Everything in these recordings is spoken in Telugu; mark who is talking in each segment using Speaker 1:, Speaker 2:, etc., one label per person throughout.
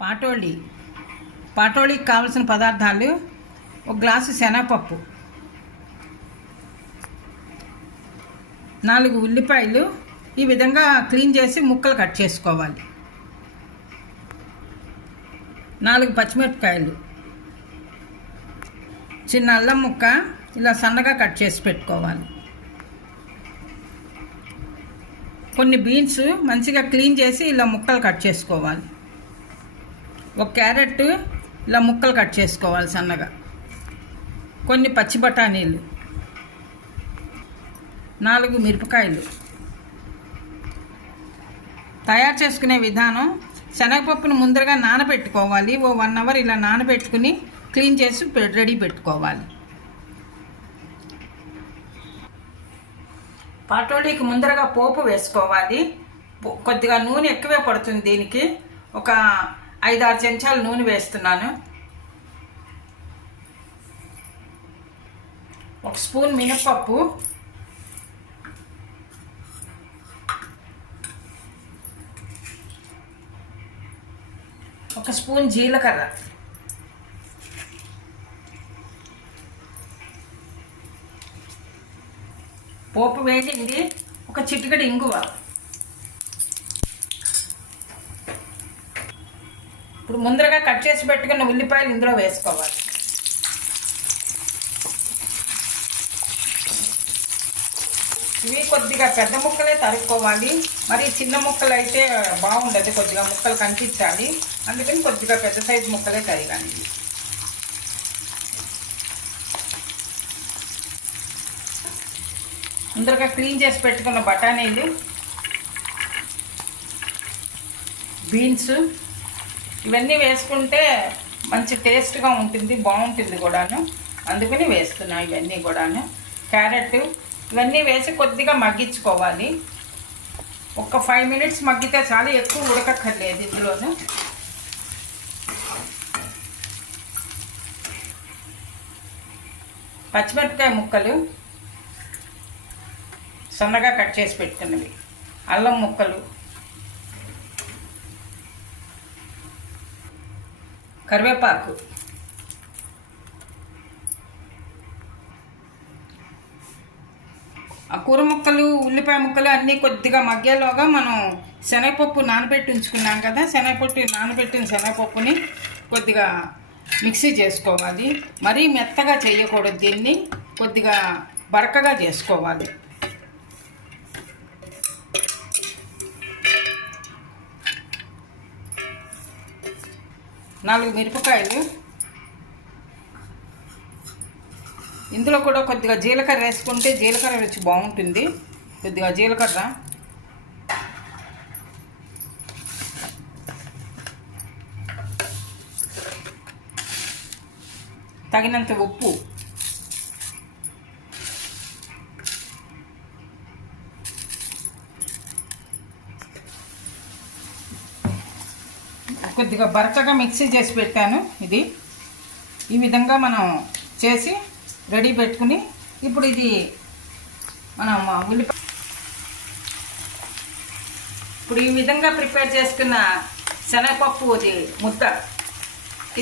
Speaker 1: పాటోళి పాటోళికి కావలసిన పదార్థాలు ఒక గ్లాసు శనగపప్పు నాలుగు ఉల్లిపాయలు ఈ విధంగా క్లీన్ చేసి ముక్కలు కట్ చేసుకోవాలి. నాలుగు పచ్చిమిరపకాయలు చిన్న అల్లం ముక్క ఇలా సన్నగా కట్ చేసి పెట్టుకోవాలి. కొన్ని బీన్స్ మంచిగా క్లీన్ చేసి ఇలా ముక్కలు కట్ చేసుకోవాలి. ఒక క్యారెట్ ఇలా ముక్కలు కట్ చేసుకోవాలి సన్నగా. కొన్ని పచ్చి బఠానీలు. నాలుగు మిరపకాయలు. తయారు చేసుకునే విధానం శనగపప్పును ముందరగా నానబెట్టుకోవాలి. ఓ వన్ అవర్ ఇలా నానబెట్టుకుని క్లీన్ చేసి రెడీ పెట్టుకోవాలి. పాటోళీకి ముందరగా పోపు వేసుకోవాలి. కొద్దిగా నూనె ఎక్కువే పడుతుంది దీనికి. ఒక ఐదు ఆరు చెంచాలు నూనె వేస్తున్నాను. ఒక స్పూన్ మినప్పప్పు. ఒక స్పూన్ జీలకర్ర. పోపు వేసింది ఒక చిటికడి ఇంగువ. ఇప్పుడు ముందరగా కట్ చేసి పెట్టుకున్న ఉల్లిపాయలు ఇందులో వేసుకోవాలి. ఇవి కొద్దిగా పెద్ద ముక్కలే తరుక్కోవాలి. మరి చిన్న ముక్కలు అయితే బాగుండదు కొద్దిగా ముక్కలు కనిపించాలి. అందుకని కొద్దిగా పెద్ద సైజు ముక్కలే తరిగాలి. ముందరగా క్లీన్ చేసి పెట్టుకున్న బఠానీలు బీన్స్ ఇవన్నీ వేసుకుంటే మంచి టేస్ట్గా ఉంటుంది బాగుంటుంది కూడాను. అందుకని వేస్తున్నా ఇవన్నీ కూడాను. క్యారెట్ ఇవన్నీ వేసి కొద్దిగా మగ్గించుకోవాలి. ఒక ఫైవ్ మినిట్స్ మగ్గితే చాలా ఎక్కువ ఉడకక్కర్లేదు ఇందులోను. పచ్చిమిరపకాయ ముక్కలు సన్నగా కట్ చేసి పెట్టుకున్నవి. అల్లం ముక్కలు కరివేపాకు. ఆ కూర ముక్కలు ఉల్లిపాయ ముక్కలు అన్నీ కొద్దిగా మగ్గేలోగా మనం శనగపప్పు నానబెట్టి ఉంచుకున్నాం కదా శనగపప్పు నానబెట్టిన శనగపప్పుని కొద్దిగా మిక్సీ చేసుకోవాలి. మరీ మెత్తగా చేయకూడదు దీన్ని కొద్దిగా బరకగా చేసుకోవాలి. నాలుగు మిరపకాయలు. ఇందులో కూడా కొద్దిగా జీలకర్ర వేసుకుంటే జీలకర్ర రుచి బాగుంటుంది. కొద్దిగా జీలకర్ర. తగినంత ఉప్పు. కొద్దిగా బరకగా మిక్సీ చేసి పెట్టాను ఇది. ఈ విధంగా మనం చేసి రెడీ పెట్టుకుని ఇప్పుడు ఇది మనం ఉల్లిపాయ ఇప్పుడు ఈ విధంగా ప్రిపేర్ చేసుకున్న శనగపప్పు ఇది ముద్ద.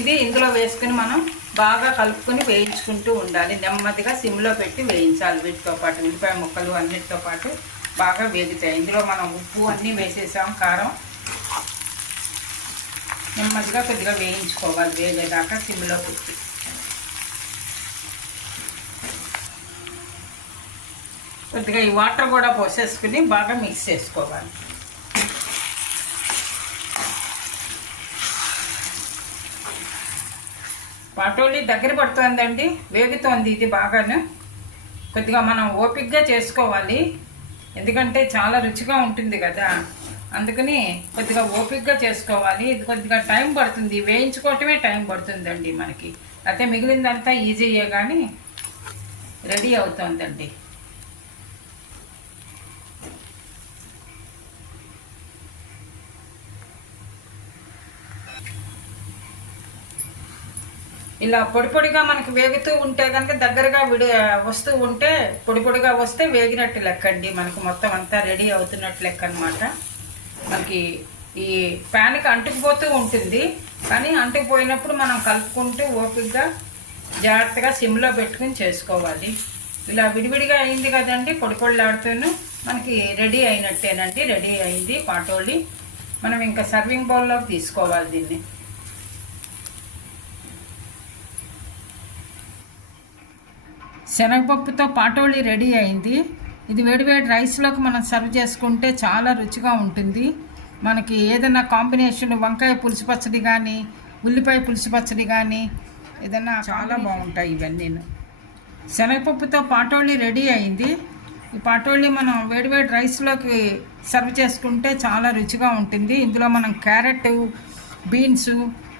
Speaker 1: ఇది ఇందులో వేసుకుని మనం బాగా కలుపుకొని వేయించుకుంటూ ఉండాలి. నెమ్మదిగా సిమ్లో పెట్టి వేయించాలి. వీటితో పాటు ఉల్లిపాయ ముక్కలు అన్నిటితో పాటు బాగా వేగుతాయి. ఇందులో మనం ఉప్పు అన్నీ వేసేసాం కారం. నెమ్మదిగా కొద్దిగా వేయించుకోవాలి. వేగేదాకా సిమ్లో పెట్టి. కొద్దిగా ఈ వాటర్ కూడా పోసేసుకుని బాగా మిక్స్ చేసుకోవాలి. పాటోలి దగ్గర పడుతుందండి. వేగుతోంది ఇది బాగాను. కొద్దిగా మనం ఓపిక్గా చేసుకోవాలి. ఎందుకంటే చాలా రుచిగా ఉంటుంది కదా. అందుకని కొద్దిగా ఓపిక్గా చేసుకోవాలి. ఇది కొద్దిగా టైం పడుతుంది. వేయించుకోవటమే టైం పడుతుందండి మనకి. అయితే మిగిలిందంతా ఈజీయే కానీ రెడీ అవుతుందండి. ఇలా పొడి పొడిగా మనకి వేగుతూ ఉంటే కనుక దగ్గరగా విడి వస్తూ ఉంటే పొడి పొడిగా వస్తే వేగినట్టు లెక్క అండి. మనకు మొత్తం అంతా రెడీ అవుతున్నట్టు లెక్క అనమాట మనకి ఈ ప్యాన్కి అంటుకుపోతూ ఉంటుంది. కానీ అంటుకుపోయినప్పుడు మనం కలుపుకుంటూ ఓపికగా జాగ్రత్తగా సిమ్లో పెట్టుకుని చేసుకోవాలి. ఇలా విడివిడిగా అయింది కదండి పొడి పొడిలాడుతూను మనకి రెడీ అయినట్టేనండి రెడీ అయింది పాటోళ్ళి మనం ఇంకా సర్వింగ్ బౌల్లోకి తీసుకోవాలి దీన్ని. శనగపప్పుతో పాటోళి రెడీ అయింది. ఇది వేడివేడి రైస్లోకి మనం సర్వ్ చేసుకుంటే చాలా రుచిగా ఉంటుంది. మనకి ఏదైనా కాంబినేషన్ వంకాయ పులుసు పచ్చడి కానీ ఉల్లిపాయ పులుసు పచ్చడి కానీ ఏదైనా చాలా బాగుంటాయి ఇవన్నీ. శనగపప్పుతో పాటోళి రెడీ అయింది. ఈ పాటోళి మనం వేడివేడి రైస్లోకి సర్వ్ చేసుకుంటే చాలా రుచిగా ఉంటుంది. ఇందులో మనం క్యారెట్ బీన్స్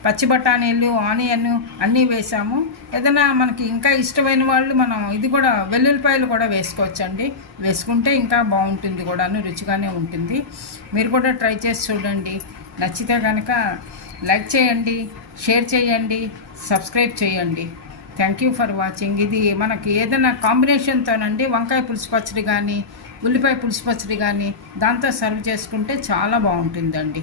Speaker 1: పచ్చి బఠానీలు ఆనియన్ అన్నీ వేసాము. ఏదైనా మనకి ఇంకా ఇష్టమైన వాళ్ళు మనం ఇది కూడా వెల్లుల్లిపాయలు కూడా వేసుకోవచ్చండి. వేసుకుంటే ఇంకా బాగుంటుంది కూడాను రుచిగానే ఉంటుంది. మీరు కూడా ట్రై చేసి చూడండి. నచ్చితే కనుక లైక్ చేయండి షేర్ చేయండి సబ్స్క్రైబ్ చేయండి. Thank you for watching. ఇది మనకి ఏదైనా కాంబినేషన్తోనండి వంకాయ పులుసు పచ్చడి కానీ ఉల్లిపాయ పులుసు పచ్చడి కానీ దాంతో సర్వ్ చేసుకుంటే చాలా బాగుంటుందండి.